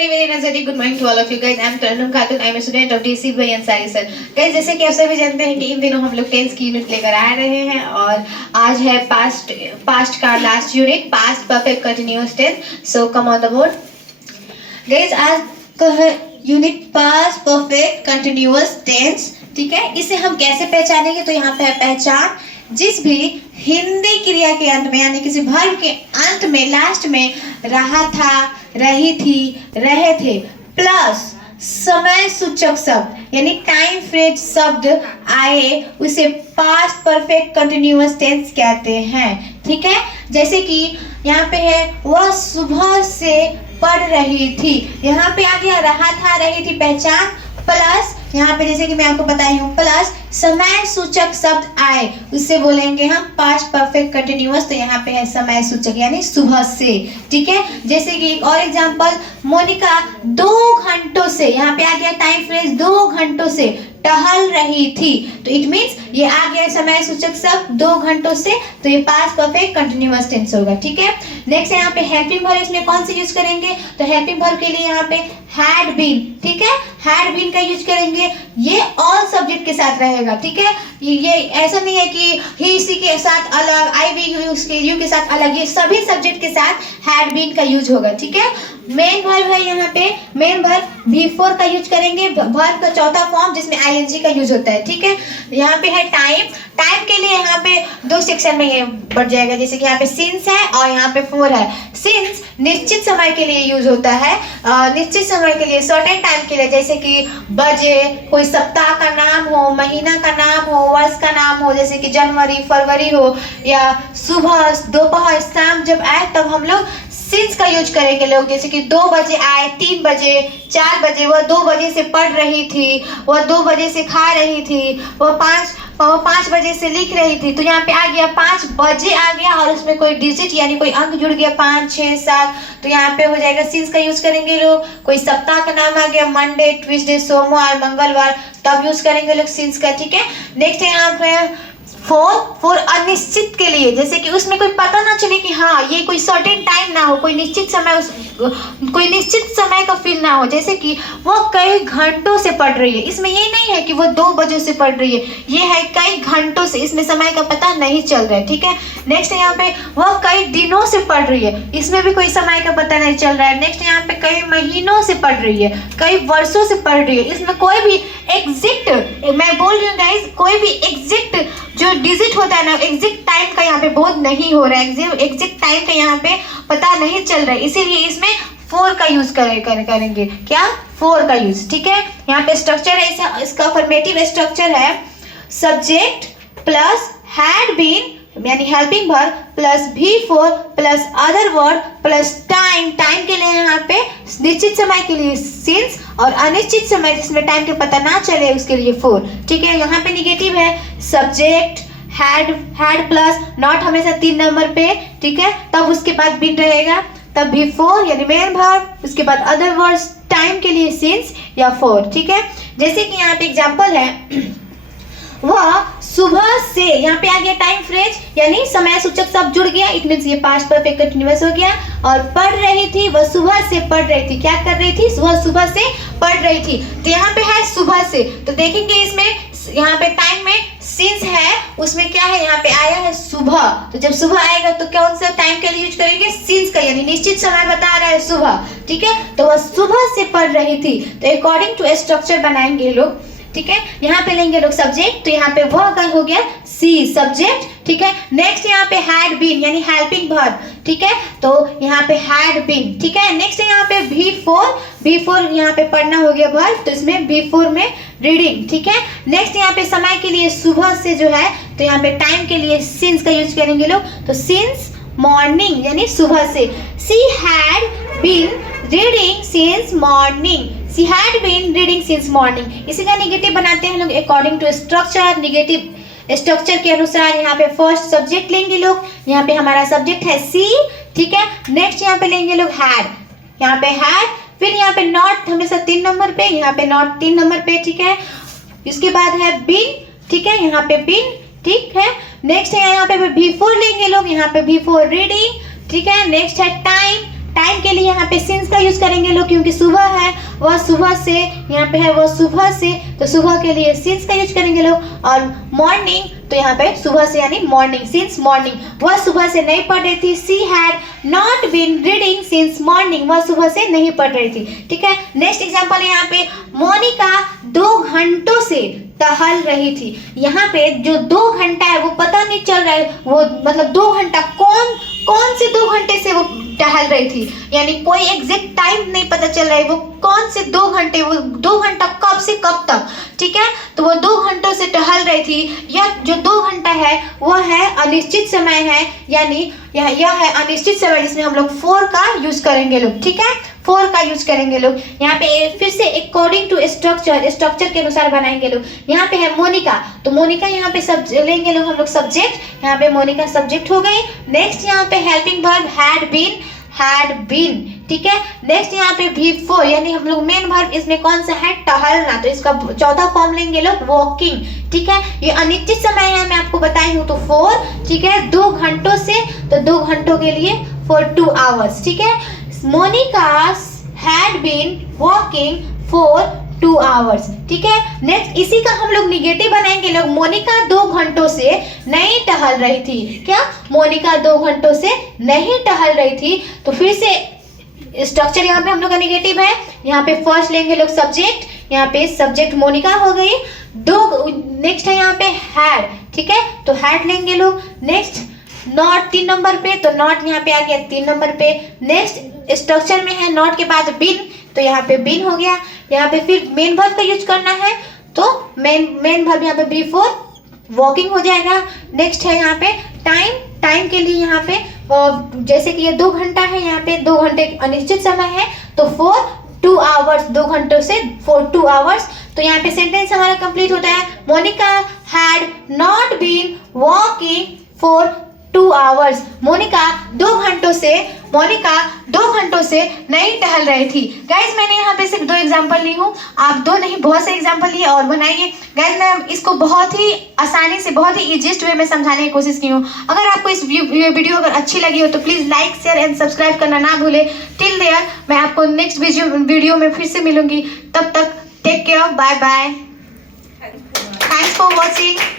very energetic good morning to all of you guys. I am Tarnum Khatun. I am a student of DC by Ansari sir. Guys, जैसे कि आप सभी जानते हैं कि इन दिनों हम लोग 10th की यूनिट लेकर आ रहे हैं और आज है पास्ट का last unit, past perfect continuous tense. So come on the board. Guys, आज का है unit past perfect continuous tense. ठीक है, इसे हम कैसे पहचानेंगे? तो यहाँ पे है पहचान. जिस भी हिंदी क्रिया के अंत में यानी किसी वर्ब के अंत में लास्ट में रहा था, रही थी, रहे थे प्लस समय सूचक शब्द यानी टाइम फ्रेज शब्द आए उसे पास्ट परफेक्ट कंटिन्यूअस टेंस कहते हैं. ठीक है, जैसे कि यहाँ पे है वह सुबह से पढ़ रही थी. यहाँ पे आ गया रहा था, रही थी पहचान प्लस यहाँ पे जैसे कि मैं आपको बताई हूँ प्लस समय सूचक शब्द आए उससे बोलेंगे हम पास्ट परफेक्ट कंटिन्यूअस. तो यहाँ पे है समय सूचक यानी सुबह से. ठीक है, जैसे कि एक और एग्जांपल, मोनिका 2 घंटों से, यहाँ पे आ गया टाइम फ्रेज 2 घंटों से टहल रही थी. तो इट मीन्स ये आ गया समय सूचक शब्द 2 घंटों से, तो ये पास्ट परफेक्ट कंटिन्यूअस टेंस होगा. ठीक है, नेक्स्ट यहाँ पे हेल्पिंग वर्ब, इसमें कौन से यूज करेंगे? तो हेल्पिंग वर्ब के लिए यहाँ पे हैड बीन. ठीक है, हैड बीन का यूज करेंगे. ये ऑल सब्जेक्ट के साथ रहेगा. ठीक है, ये ऐसा नहीं है कि ही सी के साथ अलग, आई बी यू के साथ अलग, ये सभी सब्जेक्ट के साथ हैड बीन का यूज होगा. ठीक है, मेन वर्ब है यहाँ पे, मेन वर्ब बिफोर का यूज करेंगे, वर्ब का चौथा फॉर्म जिसमें आईएनजी का यूज होता है. ठीक है, यहाँ पे है टाइम. टाइम के लिए यहाँ पे 2 सेक्शन में ये बढ़ जाएगा, जैसे कि यहाँ पे सिंस है और यहाँ पे फॉर है. सिंस निश्चित समय के लिए यूज होता है, निश्चित समय के लिए, सर्टेन टाइम के लिए, जैसे कि बजे, कोई सप्ताह का नाम हो, महीना का नाम हो, वर्ष का नाम हो, जैसे कि जनवरी, फरवरी हो, या सुबह, दोपहर, शाम जब आए तब हम लोग सिंस का यूज करेंगे लोग. जैसे कि 2 बजे आए, 3 बजे, 4 बजे, वह 2 बजे से पढ़ रही थी, वह 2 बजे से खा रही थी, वह 5 बजे से लिख रही थी. तो यहाँ पे आ गया 5 बजे आ गया और उसमें कोई डिजिट यानी कोई अंक जुड़ गया 5, 6, 7. तो यहाँ पे हो जाएगा सिंस का यूज करेंगे लोग. कोई सप्ताह का नाम आ गया मंडे, ट्यूसडे, सोमवार, मंगलवार, तब यूज करेंगे लोग सिंस का. ठीक है, नेक्स्ट है यहाँ पे फॉर अनिश्चित के लिए, जैसे कि उसमें कोई पता ना चले कि हाँ ये कोई सर्टेन टाइम ना हो, कोई निश्चित समय का फील ना हो, जैसे कि वो कई घंटों से पढ़ रही है. इसमें ये नहीं है कि वो 2 बजे से पढ़ रही है, ये है कई घंटों से, इसमें समय का पता नहीं चल रहा है. ठीक है, नेक्स्ट यहाँ पे वह कई दिनों से पढ़ रही है, इसमें भी कोई समय का पता नहीं चल रहा है. नेक्स्ट यहाँ पे कई महीनों से पढ़ रही है, कई वर्षों से पढ़ रही है, इसमें कोई भी एग्जैक्ट, मैं बोल रही हूँ गाइस, कोई भी एग्जैक्ट जो डिजिट होता है ना, एग्जैक्ट टाइम का यहाँ पे बोध नहीं हो रहा है, एग्जैक्ट टाइम का यहाँ पे पता नहीं चल रहा है, इसीलिए इसमें फॉर का यूज करेंगे. क्या? फॉर का यूज. ठीक है, यहाँ पे स्ट्रक्चर है, इसका फॉर्मेटिव स्ट्रक्चर है सब्जेक्ट प्लस हैड बीन यानी helping verb plus before plus other word plus time. Time के लिए यहाँ पे निश्चित समय के लिए सिंस और अनिश्चित समय जिसमें टाइम के पता ना चले उसके लिए फॉर. ठीक है, यहाँ पे निगेटिव है सब्जेक्ट हैड प्लस नॉट हमेशा 3 नंबर पे. ठीक है, तब उसके बाद बीन रहेगा, तब बिफोर यानी मेन वर्ब, उसके बाद अदर वर्ड्स, टाइम के लिए सिंस या फॉर. ठीक है, जैसे कि यहाँ पे एग्जांपल है वह सुबह से, यहाँ पे आ गया टाइम फ्रेज यानी समय सूचक शब्द जुड़ गया, इट मींस ये पास्ट परफेक्ट कंटीन्यूअस हो गया. और पढ़ रही थी, वह सुबह से पढ़ रही थी. क्या कर रही थी? वह सुबह से पढ़ रही थी. तो यहाँ पे है सुबह से, तो देखेंगे इसमें यहाँ पे टाइम में सिंस है, उसमें क्या है, यहाँ पे आया है सुबह. तो जब सुबह आएगा तो कौन सा टाइम के लिए यूज करेंगे? सिंस का, यानी निश्चित समय बता रहा है सुबह. ठीक है, तो वह सुबह से पढ़ रही थी. तो अकॉर्डिंग टू स्ट्रक्चर बनाएंगे लोग. ठीक है, यहाँ पे लेंगे लोग सब्जेक्ट, तो यहाँ पे वह हो गया सी सब्जेक्ट. ठीक है, नेक्स्ट यहाँ पे हैड बीन यानी हेल्पिंग वर्ब. ठीक है, तो यहाँ पे हैड बीन. ठीक है, नेक्स्ट यहाँ पे बिफोर यहाँ पे पढ़ना हो गया वर्ब, तो इसमें बिफोर में रीडिंग. ठीक है, नेक्स्ट यहाँ पे समय के लिए सुबह से जो है, तो यहाँ पे टाइम के लिए सिंस का यूज करेंगे लोग. तो सिंस मॉर्निंग यानी सुबह से. She had been reading since morning. She had been reading since morning. इसी का निगेटिव बनाते हैं लोग according to structure. Negative structure के अनुसार यहाँ पे फर्स्ट सब्जेक्ट लेंगे लोग, यहाँ पे हमारा सब्जेक्ट है सी. ठीक है, नेक्स्ट यहाँ पे लेंगे लोग हैड, यहाँ पे हैड, फिर यहाँ पे नॉट हमेशा 3 नंबर पे, यहाँ पे नॉट 3 नंबर पे. ठीक है, इसके बाद है बीन. ठीक है, यहाँ पे बीन. ठीक है, नेक्स्ट है यहाँ पे बिफोर लेंगे लोग, यहाँ पे बिफोर रीडिंग. ठीक है, नेक्स्ट है टाइम. टाइम के लिए यहाँ पे सिंस का यूज करेंगे लोग, क्योंकि सुबह है, वह सुबह से, यहाँ पे है वह सुबह से, तो सुबह के लिए सिंस का यूज करेंगे लोग। और मॉर्निंग, तो यहाँ पे सुबह से यानी मॉर्निंग, सिंस मॉर्निंग, वह सुबह से नहीं पढ़ रही थी। She had not been reading since morning, वह सुबह से नहीं पढ़ रही थी। ठीक है, नेक्स्ट एग्जांपल यहाँ पे मोनिका 2 घंटों से टहल रही थी। यहाँ पे जो 2 घंटा है वो पता नहीं चल रहा है, वो मतलब 2 घंटा कौन से 2 घंटे से वो टहल रही थी, यानी कोई एग्जैक्ट टाइम नहीं पता चल रहा है, वो कौन से 2 घंटे, वो 2 घंटा कब से कब तक। ठीक है, तो वो 2 घंटों से टहल रही थी। यह जो 2 घंटा है वह है अनिश्चित समय है, यानी यह है अनिश्चित समय, जिसमें हम लोग फोर का यूज करेंगे लोग। ठीक है, फोर का यूज करेंगे लोग। यहाँ पे फिर से अकॉर्डिंग टू स्ट्रक्चर के अनुसार बनाएंगे लोग। यहाँ पे है मोनिका, तो मोनिका यहाँ पे सब लेंगे लोग हम लोग सब्जेक्ट, यहाँ पे मोनिका सब्जेक्ट हो गई। नेक्स्ट यहाँ पे हेल्पिंग वर्ब हैड बीन। ठीक है, नेक्स्ट यहाँ पे बिफोर, यानी हम लोग मेन वर्ब इसमें कौन सा है, टहलना, तो इसका चौथा फॉर्म लेंगे लोग वॉकिंग। ठीक है, ये अनिश्चित समय है, मैं आपको बताई हूँ, तो 4। ठीक है, 2 घंटों से, तो 2 घंटों के लिए for 2 hours। ठीक है, Monica had been walking for 2 hours। ठीक है, नेक्स्ट इसी का हम लोग निगेटिव बनाएंगे लोग। मोनिका 2 घंटों से नहीं टहल रही थी। क्या, मोनिका 2 घंटों से नहीं टहल रही थी, तो फिर से स्ट्रक्चर यहाँ पे हम लोग का निगेटिव है। यहाँ पे फर्स्ट लेंगे लोग सब्जेक्ट, यहाँ पे सब्जेक्ट मोनिका हो गई। नेक्स्ट है यहाँ पे हैड। ठीक है, तो हैड लेंगे लोग। नेक्स्ट नॉट 3 नंबर पे, तो नॉट यहाँ पे आ गया 3 नंबर पे। नेक्स्ट स्ट्रक्चर में है नॉट के बाद बिन, तो यहाँ पे बिन हो गया। यहाँ पे फिर मेन वर्ब का यूज करना है, तो मेन वर्ब यहाँ पे बिफोर वॉकिंग हो जाएगा। नेक्स्ट है यहाँ पे टाइम के लिए यहाँ पे जैसे कि ये 2 घंटा है, यहाँ पे 2 घंटे अनिश्चित समय है, तो for 2 hours, 2 घंटों से for 2 hours। तो यहाँ पे सेंटेंस हमारा कंप्लीट होता है, Monica had not been walking for 2 hours। Monica 2 घंटों से नहीं टहल रही थी। गाइज मैंने यहाँ पे सिर्फ 2 एग्जांपल ली हूँ, आप 2 नहीं बहुत से एग्जांपल लिए और बनाइए। गाइज मैं इसको बहुत ही आसानी से, बहुत ही इजीएस्ट वे में समझाने की कोशिश की हूँ। अगर आपको इस वीडियो अगर अच्छी लगी हो तो please like share and subscribe करना ना भूले। टिल देयर मैं आपको नेक्स्ट वीडियो में फिर से मिलूंगी, तब तक take care, bye bye, thanks for watching.